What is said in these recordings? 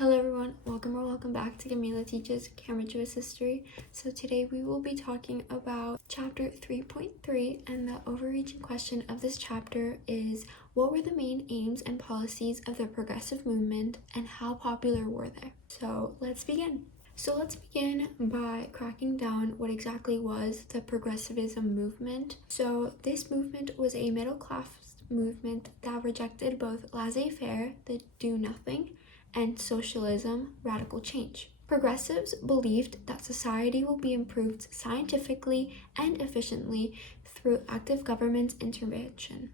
Hello everyone, welcome back to Camila Teaches Camera Jewish History. So today we will be talking about chapter 3.3, and the overreaching question of this chapter is, what were the main aims and policies of the progressive movement and how popular were they? So let's begin. Let's begin by cracking down what exactly was the progressivism movement. So this movement was a middle class movement that rejected both laissez-faire, the do nothing, and socialism, radical change. Progressives believed that society will be improved scientifically and efficiently through active government intervention.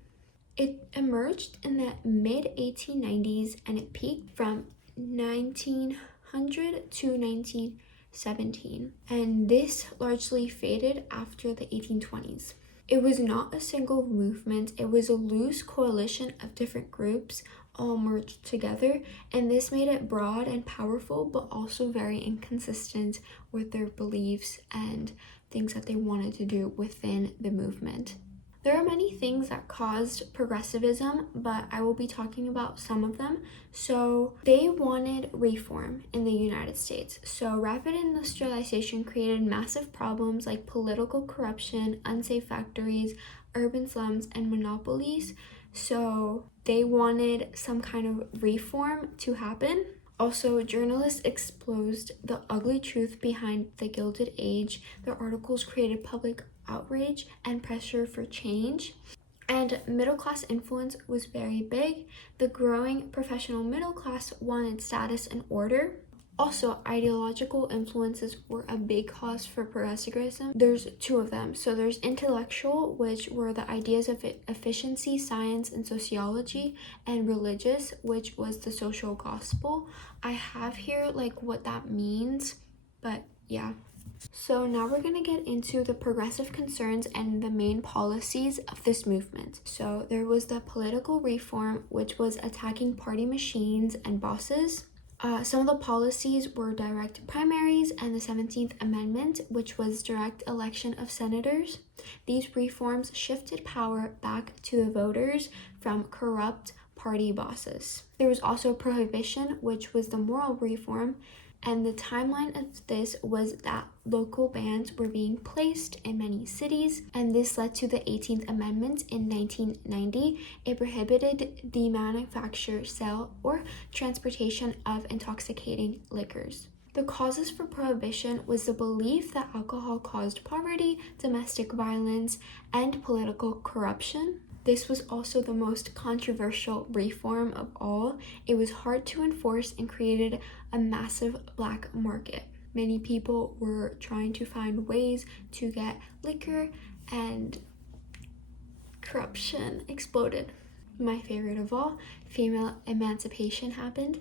It emerged in the mid-1890s and it peaked from 1900 to 1917, and this largely faded after the 1820s. It was not a single movement, it was a loose coalition of different groups all merged together, and this made it broad and powerful, but also very inconsistent with their beliefs and things that they wanted to do within the movement. There are many things that caused progressivism, but I will be talking about some of them. So they wanted reform in the United States. So rapid industrialization created massive problems like political corruption, unsafe factories, urban slums, and monopolies. So they wanted some kind of reform to happen. Also, journalists exposed the ugly truth behind the Gilded Age. Their articles created public outrage and pressure for change. And middle class influence was very big. The growing professional middle class wanted status and order. Also, ideological influences were a big cause for progressivism. There's two of them. So there's intellectual, which were the ideas of efficiency, science, and sociology, and religious, which was the social gospel. I have here like what that means, but yeah. So now we're going to get into the progressive concerns and the main policies of this movement. So there was the political reform, which was attacking party machines and bosses. Some of the policies were direct primaries and the 17th Amendment, which was direct election of senators. These reforms shifted power back to the voters from corrupt party bosses. There was also prohibition, which was the moral reform, and the timeline of this was that local bans were being placed in many cities, and this led to the 18th Amendment in 1990. It prohibited the manufacture, sale, or transportation of intoxicating liquors. The causes for prohibition was the belief that alcohol caused poverty, domestic violence, and political corruption. This was also the most controversial reform of all. It was hard to enforce and created a massive black market. Many people were trying to find ways to get liquor, and corruption exploded. My favorite of all, female emancipation happened.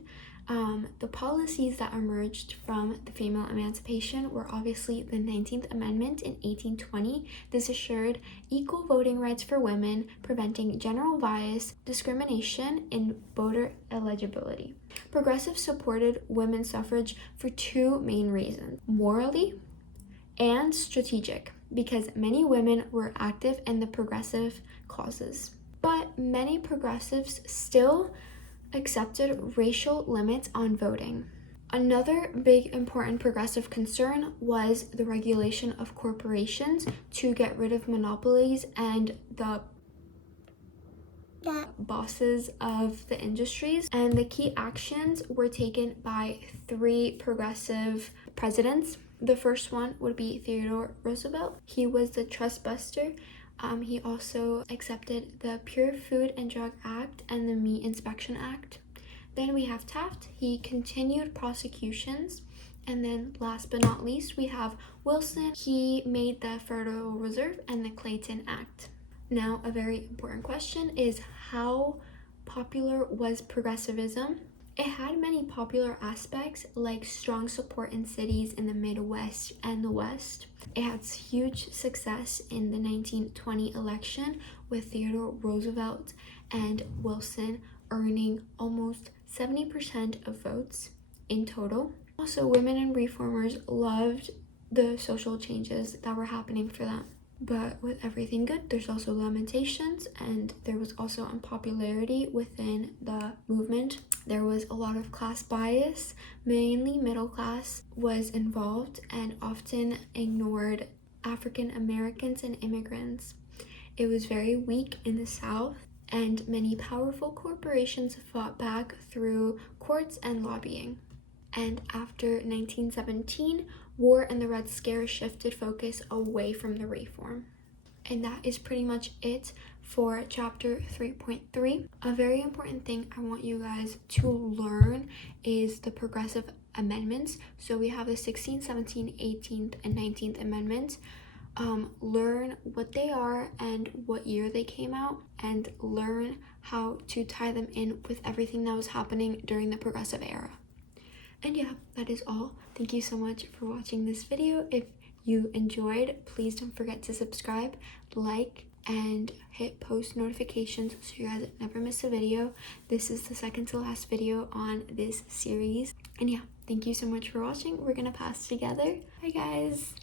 The policies that emerged from the female emancipation were obviously the 19th Amendment in 1820. This assured equal voting rights for women, preventing general bias, discrimination in voter eligibility. Progressives supported women's suffrage for two main reasons: morally and strategic, because many women were active in the progressive causes. But many progressives still accepted racial limits on voting. Another big important progressive concern was the regulation of corporations to get rid of monopolies and the bosses of the industries. And the key actions were taken by three progressive presidents. The first one would be Theodore Roosevelt. He was the trust buster. He also accepted the Pure Food and Drug Act and the Meat Inspection Act. Then we have Taft. He continued prosecutions. And then last but not least, we have Wilson. He made the Federal Reserve and the Clayton Act. Now, a very important question is, how popular was progressivism? It had many popular aspects, like strong support in cities in the Midwest and the West. It had huge success in the 1920 election, with Theodore Roosevelt and Wilson earning almost 70% of votes in total. Also, women and reformers loved the social changes that were happening for them. But with everything good, there's also lamentations, and there was also unpopularity within the movement. There was a lot of class bias, mainly middle class was involved and often ignored African Americans and immigrants. It was very weak in the South, and many powerful corporations fought back through courts and lobbying. And after 1917, war and the Red Scare shifted focus away from the reform. And that is pretty much it for chapter 3.3. A very important thing I want you guys to learn is the progressive amendments. So we have the 16th, 17th, 18th, and 19th amendments. Learn what they are and what year they came out, and learn how to tie them in with everything that was happening during the progressive era. And yeah, that is all. Thank you so much for watching this video. If you enjoyed, please don't forget to subscribe, like, and hit post notifications so you guys never miss a video. This is the second to last video on this series. And yeah, thank you so much for watching. We're gonna pass together. Bye guys.